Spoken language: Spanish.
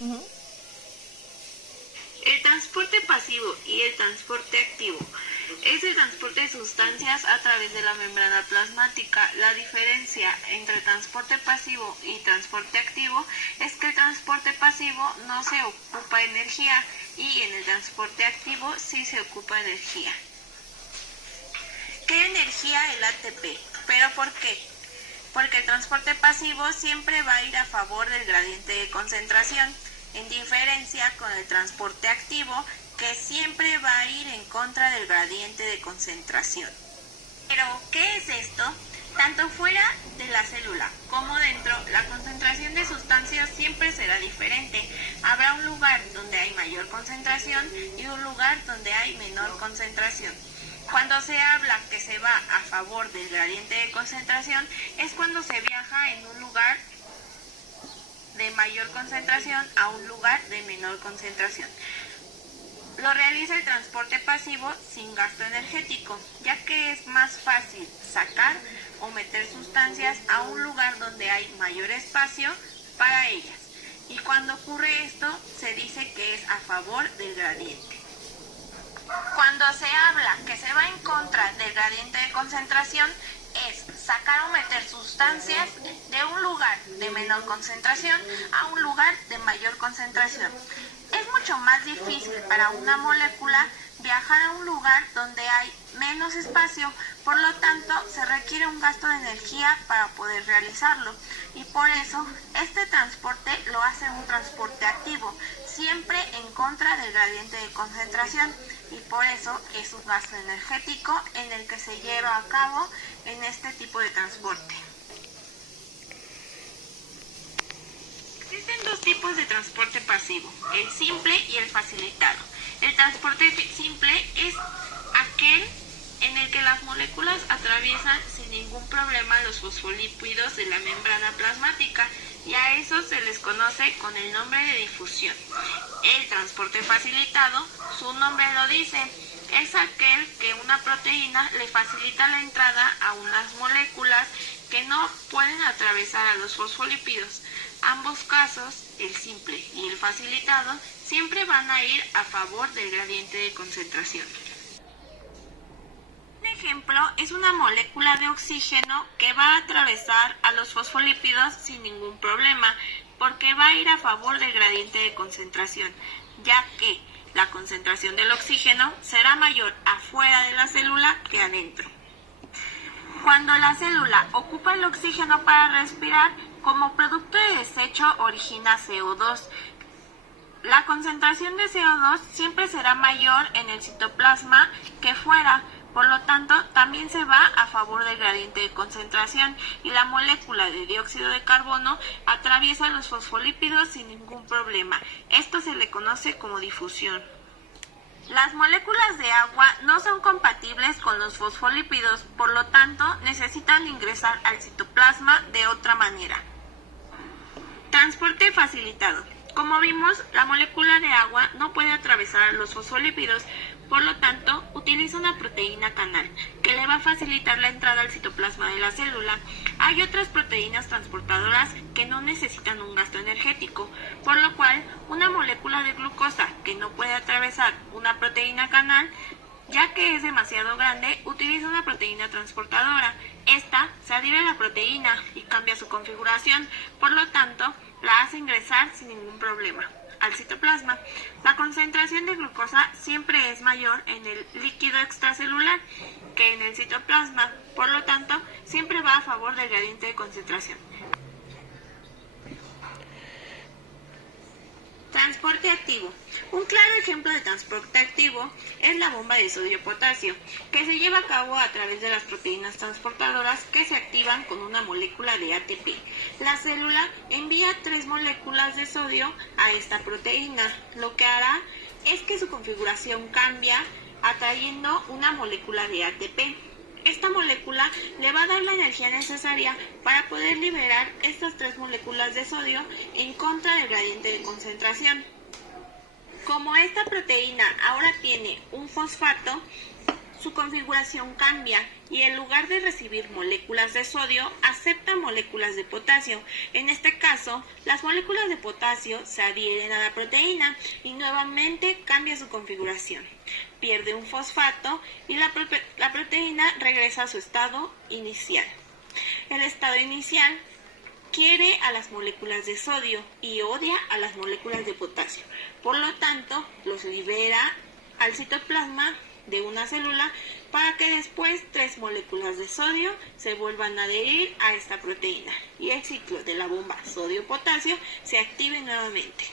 Ujú. El transporte pasivo y el transporte activo es el transporte de sustancias a través de la membrana plasmática. La diferencia entre transporte pasivo y transporte activo es que el transporte pasivo no se ocupa energía y en el transporte activo sí se ocupa energía. ¿Qué energía el ATP? ¿Pero por qué? Porque el transporte pasivo siempre va a ir a favor del gradiente de concentración, en diferencia con el transporte activo, que siempre va a ir en contra del gradiente de concentración. Pero, ¿qué es esto? Tanto fuera de la célula como dentro, la concentración de sustancias siempre será diferente. Habrá un lugar donde hay mayor concentración y un lugar donde hay menor concentración. Cuando se habla que se va a favor del gradiente de concentración, es cuando se viaja en un lugar de mayor concentración a un lugar de menor concentración. Lo realiza el transporte pasivo sin gasto energético, ya que es más fácil sacar o meter sustancias a un lugar donde hay mayor espacio para ellas. Y cuando ocurre esto, se dice que es a favor del gradiente. Cuando se habla que se va en contra del gradiente de concentración, es sacar o meter sustancias de un lugar de menor concentración a un lugar de mayor concentración. Es mucho más difícil para una molécula viajar a un lugar donde hay menos espacio, por lo tanto se requiere un gasto de energía para poder realizarlo, y por eso este transporte lo hace un transporte activo, siempre en contra del gradiente de concentración, y por eso es un gasto energético en el que se lleva a cabo en este tipo de transporte. Existen dos tipos de transporte pasivo, el simple y el facilitado. El transporte simple es aquel en el que las moléculas atraviesan sin ningún problema los fosfolípidos de la membrana plasmática, y a eso se les conoce con el nombre de difusión. El transporte facilitado, su nombre lo dice, es aquel que una proteína le facilita la entrada a unas moléculas que no pueden atravesar a los fosfolípidos. Ambos casos, el simple y el facilitado, siempre van a ir a favor del gradiente de concentración. Un ejemplo es una molécula de oxígeno que va a atravesar a los fosfolípidos sin ningún problema, porque va a ir a favor del gradiente de concentración, ya que la concentración del oxígeno será mayor afuera de la célula que adentro. Cuando la célula ocupa el oxígeno para respirar, como producto de desecho origina CO2. La concentración de CO2 siempre será mayor en el citoplasma que fuera, por lo tanto también se va a favor del gradiente de concentración, y la molécula de dióxido de carbono atraviesa los fosfolípidos sin ningún problema. Esto se le conoce como difusión. Las moléculas de agua no son compatibles con los fosfolípidos, por lo tanto necesitan ingresar al citoplasma de otra manera. Transporte facilitado. Como vimos, la molécula de agua no puede atravesar los fosfolípidos, por lo tanto, utiliza una proteína canal que le va a facilitar la entrada al citoplasma de la célula. Hay otras proteínas transportadoras que no necesitan un gasto energético, por lo cual una molécula de glucosa que no puede atravesar una proteína canal, ya que es demasiado grande, utiliza una proteína transportadora. Esta se adhiere a la proteína y cambia su configuración, por lo tanto, la hace ingresar sin ningún problema al citoplasma. La concentración de glucosa siempre es mayor en el líquido extracelular que en el citoplasma, por lo tanto, siempre va a favor del gradiente de concentración. Transporte activo. Un claro ejemplo de transporte activo es la bomba de sodio-potasio, que se lleva a cabo a través de las proteínas transportadoras que se activan con una molécula de ATP. La célula envía 3 moléculas de sodio a esta proteína. Lo que hará es que su configuración cambia, atrayendo una molécula de ATP. Esta molécula le va a dar la energía necesaria para poder liberar estas 3 moléculas de sodio en contra del gradiente de concentración. Como esta proteína ahora tiene un fosfato, su configuración cambia y en lugar de recibir moléculas de sodio, acepta moléculas de potasio. En este caso, las moléculas de potasio se adhieren a la proteína y nuevamente cambia su configuración. Pierde un fosfato y la proteína regresa a su estado inicial. El estado inicial quiere a las moléculas de sodio y odia a las moléculas de potasio. Por lo tanto, los libera al citoplasma de una célula para que después 3 moléculas de sodio se vuelvan a adherir a esta proteína y el ciclo de la bomba sodio-potasio se active nuevamente.